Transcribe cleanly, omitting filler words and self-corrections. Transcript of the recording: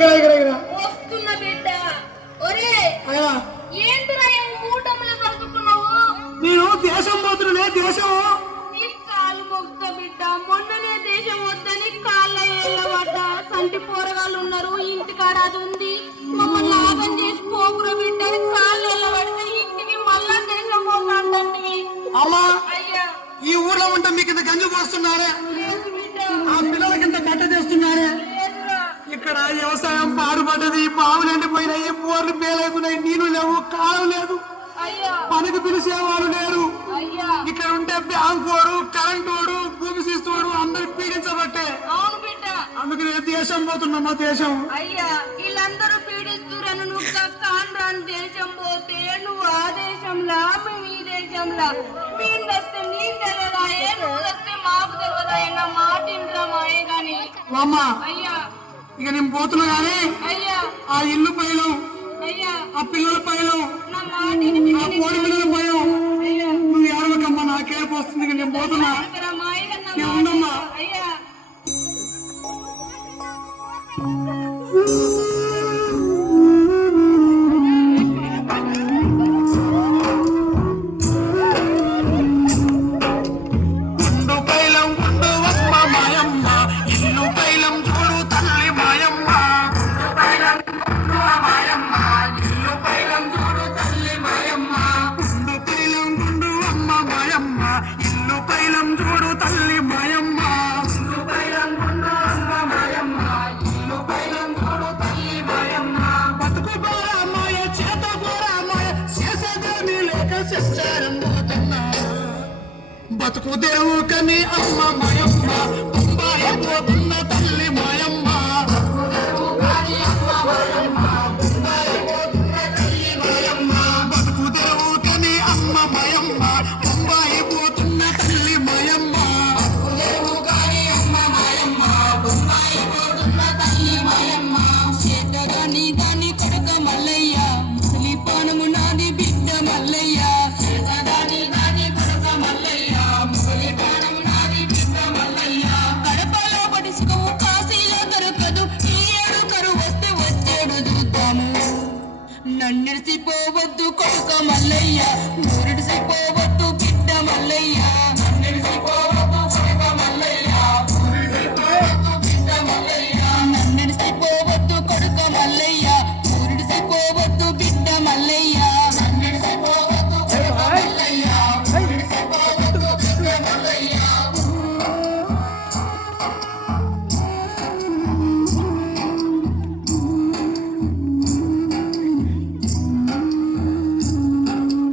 వస్తున్న బిడ్డ. ఒరే ఏంటిరా ఏం కూటమిలో దొరుకుతున్నావు? నేను దేశం పోతున్నా. దేశం నీ కాలు మొక్త బిడ్డ. మొన్ననే దేశం వద్దని కాళ్ళ ఏళ్ళబడ్డ. సంటి పోరగాళ్ళు ఉన్నారు, ఇంటికాడ అది ఉంది, మమ్మల్ని లాభం చేసి పోకుర బిడ్డ అని కాళ్ళు ఏళ్ళబడితే ఇంటికి మళ్ళా దేశం పోకండి. అమ్మా అయ్యా ఈ ఊర్లో ఉంటే మీకు ఇంత గంజి పోస్తున్నారే, లేదు బిడ్డ, ఆ పిల్లలకి ఇంత బట్ట చేస్తున్నారే. లేదురా. ఇక్కడ వ్యవసాయం పాడుపడ్డది, బావులు ఎండిపోయినాయి, బోర్లు పేలవుతున్నాయి, నీళ్లు లేవు, కాలం లేదు, అయ్యా పనికి పిలిచేవాళ్ళు లేరు. అయ్యా ఇక్కడ ఉంటే బ్యాంకు వాడు, కరెంటు వాడు, భూమి శిస్తువాడు అందరు పీడించబట్టే. అవును బిడ్డ. అందుకు నేను దేశం పోతున్నా. మా దేశం అయ్యా వీళ్ళందరూ పీడిస్తురని నువ్వు కాండ్రాని దేశం పోతే నువ్వు ఆ దేశంలా మేము ఈ దేశంలా. మేము వస్తే నీకు తెలియదా? ఏ నువ్వు వస్తే మాకు తెలియదా? నా మాట ఇంద్రా మాయే గాని. అమ్మ అయ్యా ఇక నేను పోతున్నా గానీ అయ్యా ఆ ఇల్లు పైలం, అయ్యా ఆ పిల్లల పైలం, నా మాట విని ఆ కోడి పిల్లల పైలం అయ్యా నువ్వు ఏడవకమ్మా, నాకేడుపు వస్తుంది. ఇక నేను పోతున్నా. ఇంద్రా మాయే గాని నా నువ్వు మాట ఉండమ్మా. అయ్యా. గుండు పైలం గుండు వమ్మ మాయమ్మ, ఇల్లు పైలం చూడు తల్లి మాయమ్మ. గుండు పైలం గుండు మాయమ్మ, ఇల్లు పైలం చూడు తల్లి మాయమ్మ. గుండు పైలం గుండు అమ్మ మాయమ్మ, ఇల్లు పైలం చూడు తల్లి మాయమ్మ. గుండు పైలం గుండు అమ్మ మాయమ్మ, ఇల్లు పైలం చూడు తల్లి మాయమ్మ. బతుకు పోరా మాయ, చేత పోరా మాయ, చేసేదేమీ లేక చేస్తారం పోతున్నా. బతుకు దేవు కని అమ్మ మాయమ్మ, బొంబాయి పోతున్న తల్లి మాయమ్మ. బతుకు దేవు కని అమ్మ మాయమ్మ, బొంబాయి పోతున్న తల్లి మాయమ్మ. బతుకు దేవు కని అమ్మ మాయమ్మ, బొంబాయి పోతున్న తల్లి మాయమ్మ. బతుకు దేవు కని అమ్మ మాయమ్మ, బొంబాయి పోతున్న తల్లి మాయమ్మ. చేతగాని దాని కొడుక మల్లయ్య, ముసలి పానము నాది బిడ్డ మల్లయ్య. చేతగాని దాని కొడుక మల్లయ్య, ముసలి ప్రాణం నాది బిడ్డ మల్లయ్య. కడపలో పడుచుకోవు, కాశీలో దొరకదు, ఈ ఏడు కరువు వస్తే వచ్చేడు చూద్దాము. నన్నిడిసిపోవద్దు కొడుక మల్లయ్య, ఊరిడిసిపోవద్దు బిడ్డ మల్లయ్య.